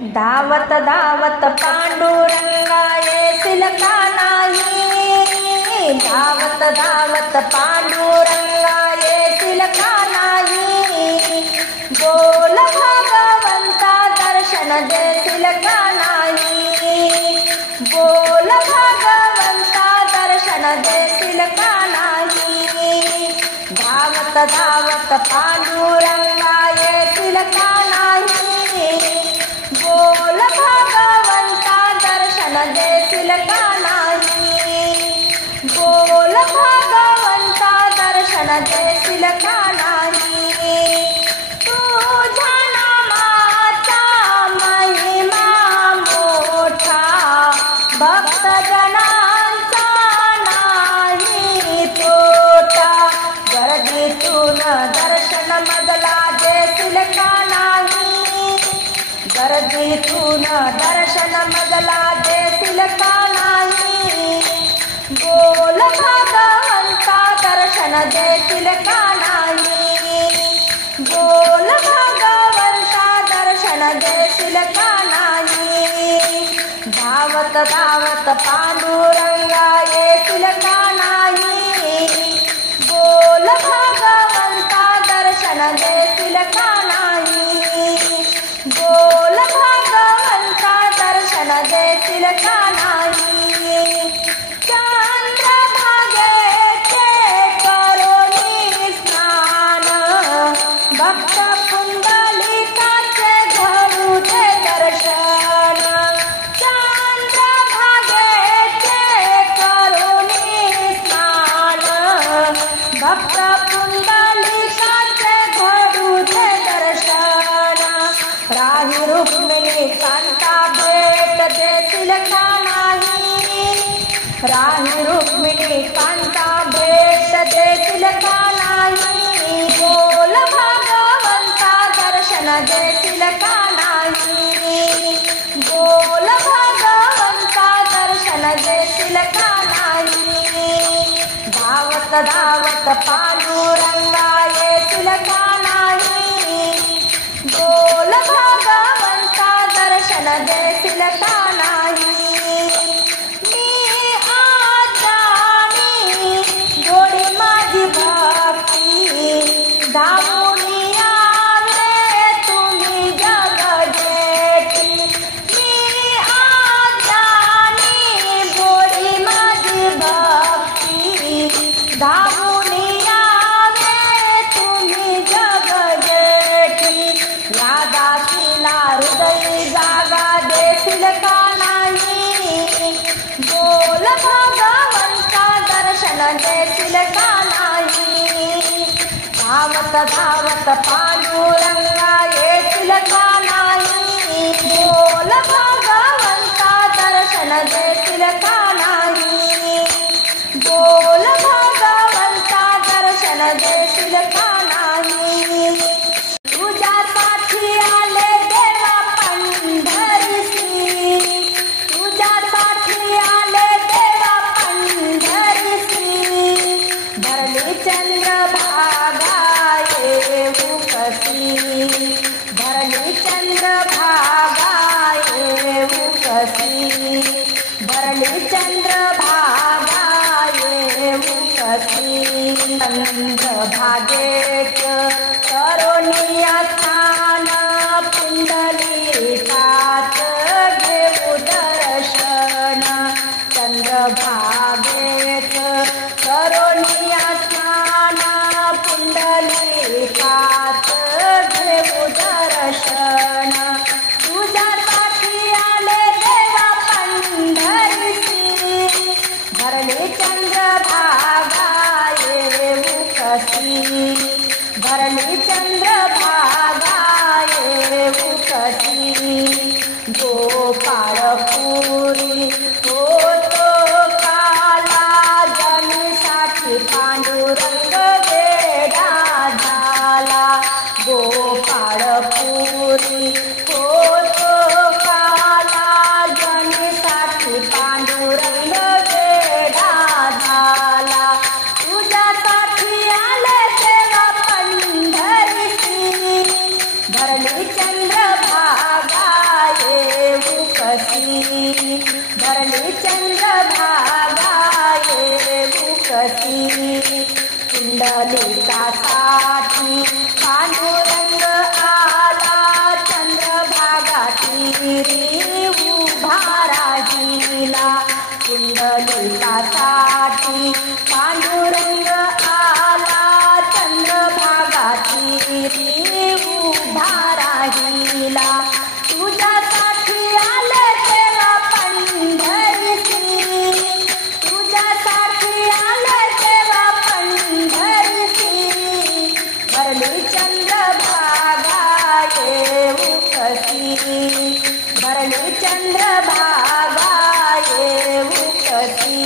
धावत धावत पांडुरंगा येशील का नाही, धावत धावत पांडुरंगा येशील का नाही, बोल भगवंता दर्शन देशील का नाही, बोल भगवंता दर्शन देशील का नाही, धावत धावत पांडुरंगा येशील का नाही, बोल भगवंता दर्शन देशील का नाही, बोल भगवंता दर्शन देशील का नाही, तुझ्या नामाचा महिमा मोठा भक्त जनांचा नाही तोटा, गर्दीतून दर्शन मजला देशील का नाही, गर्दीतून दर्शन मजला देशील का नाही, बोल भगवंता दर्शन देशील का नाही, बोल भगवंता दर्शन देशील का नाही, धावत धावत पांडुरंगा येशील का नाही, बोल भगवंता दर्शन देशील का नाही, बोल भगवंता दर्शन देशील का नाही, चंद्रभागेचे करोनी स्नान, भक्त पुंडलिकाचे घडू दे दर्शन, चंद्रभागेचे करोनी स्नान, भक्त पुंडलिकाचे घडू दे दर्शन, राही रुक्मिणी कांता भेट देशील का नाही, राही रुक्मिणी कांता भेट देशील का नाही, बोल भगवंता दर्शन देशील का नाही, बोल भगवंता दर्शन देशील का नाही, धावत धावत पांडुरंगा येशील का नाही, बोल भगवंता दर्शन देशील का नाही, मी आजानी गोडी माझी भक्ती, धावून यावे तुम्ही जगदेठी, मी आजानी गोडी माझी भक्ती, धावून यावे तुम्ही जगदेठी, या दासीला हृदय जागा देशील का नाही, बोल भगवंता दर्शन देशील का नाही, धावत धावत पांडुरंगा येशील का नाही, बोल भगवंता दर्शन देशील का नाही, बोल भगवंता दर्शन देशील का नाही, तुझ्यासाठी आले देवा पंढरीसी, तुझ्यासाठी आले देवा पंढरीसी, भरली चंद्रभागा येऊ कशी, भरली चंद्रभागा येऊ कशी, भरली चंद्रभागा येऊ कशी, चंद्रभागेत करोनी स्नान, पुंडलिकात घेऊ दर्शन, चंद्रभागेत करोनी स्नान, पुंडलिकात घेऊ दर्शन, तुझ्यासाठी आले देवा पंढरीसी, भरली चंद्रभागा येऊ कशी, भरली चंद्रभागा येऊ कशी, गोपाळपुरी होतो काला, जमीसाठी पांडुरंग वेडा झाला, गोपाळपुरी होतो काला, जमीसाठी पांडुरंग वेडा झाला, तुझ्यासाठी आले देवा पंढरीसी, भरली चंद्रभागा चंद्रभागा येऊ कशी पुंडलिकासाठी पांडुरंग आला चंद्रभागा तीरी उभा राहिला पुंडलिकासाठी पांडुरंग आला चंद्रभागा तीरी उभा राहिला तुझ्यासाठी आले तेव्हा पंढरीसी तुझ्यासाठी आले तेव्हा पंढरीसी भरली चंद्रभागा येऊ कशी भरली चंद्रभागा येऊ कशी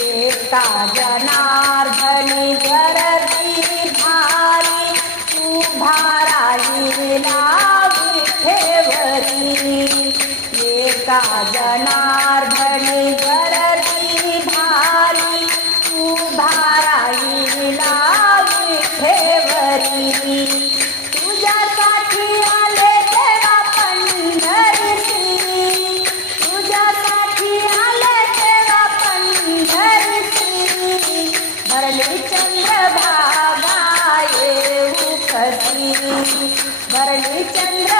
एका जनार्दनी गर्दी भारी उभा राहिला विठेवरी एका जनार्दनी गर्दी भारी उभा राहिला विठेवरी तुझ्यासाठी आले तेव्हा पंढरीसी तुझ्यासाठी आले तेव्हा पंढरीसी भरली चंद्रभागा येऊ कशी भरली चंद्र